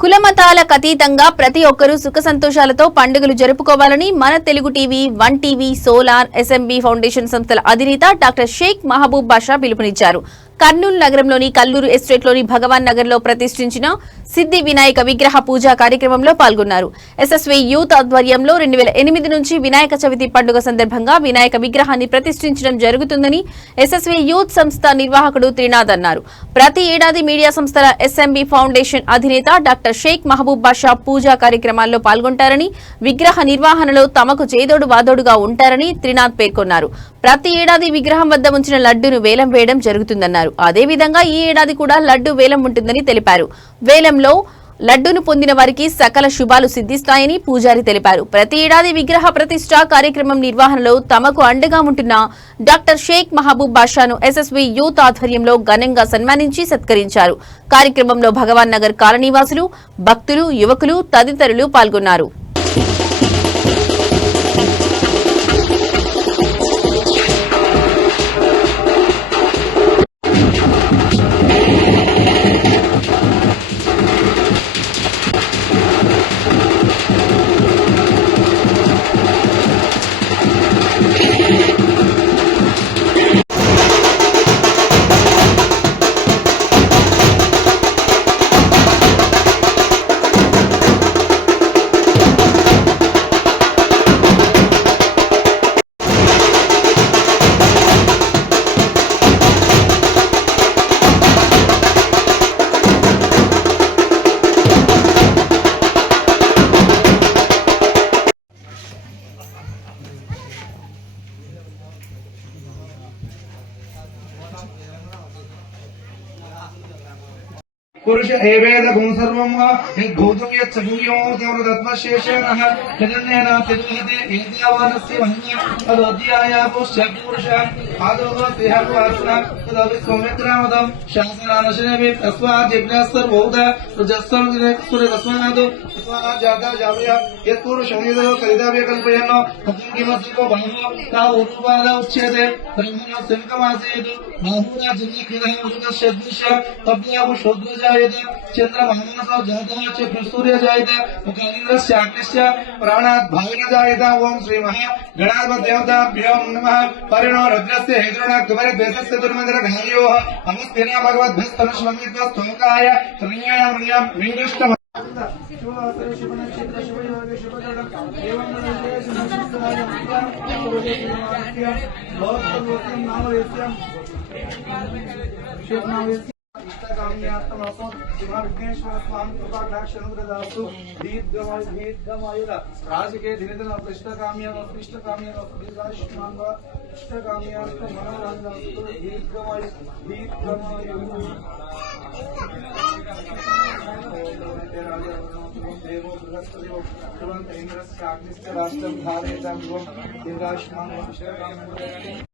కులమతాలకు అతీతంగా ప్రతి ఒక్కరూ సుఖ సంతోషాలతో పండుగలు జరుపుకోవాలని మన Telugu TV, one TV, solar, SMB foundation సంస్థల అధినేత డాక్టర్ షేక్ మహబూబ్ బాషా పిలుపునిచ్చారు. కర్నూలు నగరంలోని కల్లూరు ఎస్టేట్లోని భగవాన్ నగర్లో ప్రతిష్ఠించిన సిద్ధి వినాయక విగ్రహ పూజా కార్యక్రమంలో పాల్గొన్నారు. ఎస్ఎస్వీ యూత్ ఆధ్వర్యంలో 2008 నుంచి వినాయక చవితి పండుగ సందర్భంగా వినాయక విగ్రహాన్ని ప్రతిష్ఠించడం జరుగుతుందని ఎస్ఎస్వీ యూత్ సంస్థ నిర్వాహకుడు త్రినాథ్ అన్నారు. ప్రతి ఏడాది మీడియా సంస్థల ఎస్ఎంబీ ఫౌండేషన్ అధినేత డాక్టర్ షేక్ మహబూబ్ బాషా పూజా కార్యక్రమాల్లో పాల్గొంటారని, విగ్రహ నిర్వహణలో తమకు చేదోడు వాదోడుగా ఉంటారని త్రినాథ్ పేర్కొన్నారు. ప్రతి ఏడాది విగ్రహం వద్ద ఉంచిన లడ్డూను వేలం వేయడం జరుగుతుందన్నారు. అదేవిధంగా ఈ ఏడాది కూడా లడ్డూ వేలం ఉంటుందని తెలిపారు. వేలంలో లడ్డూను పొందిన వారికి సకల శుభాలు సిద్ధిస్తాయని పూజారి తెలిపారు. ప్రతి ఏడాది విగ్రహ ప్రతిష్ఠ కార్యక్రమం నిర్వహణలో తమకు అండగా ఉంటున్న డాక్టర్ షేక్ మహబూబ్ బాషాను ఎస్ఎస్వీ యూత్ ఆధ్వర్యంలో ఘనంగా సన్మానించి సత్కరించారు. కార్యక్రమంలో భగవాన్ నగర్ కాలనీవాసులు, భక్తులు, యువకులు తదితరులు పాల్గొన్నారు. पुरुष एवेद गुण सर्वं यद्भूतं यच्छूयो तवरदत्मशेषेणः यदन्नेन तिरुहते एद्यावानस्य वह्न्य तदोद्यायापुष्य पुरुषः आदोः देहवासना तदविस्वमित्रामदं शासनानशनेवि तस्मात् जिज्ञासर्वोद रजस्संदिनेक्षुरतस्मात् तस्मात् जाता जावय यत्पुरुषं यदो कलिदाव्य कल्पयन् किमस्को बाहो ता उरुपाद उच्यते ब्रह्मणो सिंहमासेतु बाहुना जिन्निकृतः उरुतस्य तब्याहु शूद्रजा चंद्रमानसो जातः च सूर्य जायते मुखालिन्द्रस्य अग्निस्य प्राणात् भावेन जायते। ओम श्री महागणाधिपतिदेवताभ्यो नमः। परिणो रुद्रस्य हेतुना कुमारद्वैतस्य दुर्मन्त्रधार्योः नमस्तेना भगवद्भस्तनुष्वमित्वस्तोकाय त्रिण्यामृण्यं मीदृष्टम् विघ्नेश्वर स्वामी कृपाक्षरदासु दीर्घमायुध राजके दिनदिन इष्टकाम्य दीर्घायुष्मान इष्टकाम्यास्त मनोरंजनस्तु दीर्घमायु देवो बृहस्पतिो तुरंत इंद्रस्य अग्निश्च राष्ट्रं धारयेतां दीर्घायुष्मान इष्टकाम्य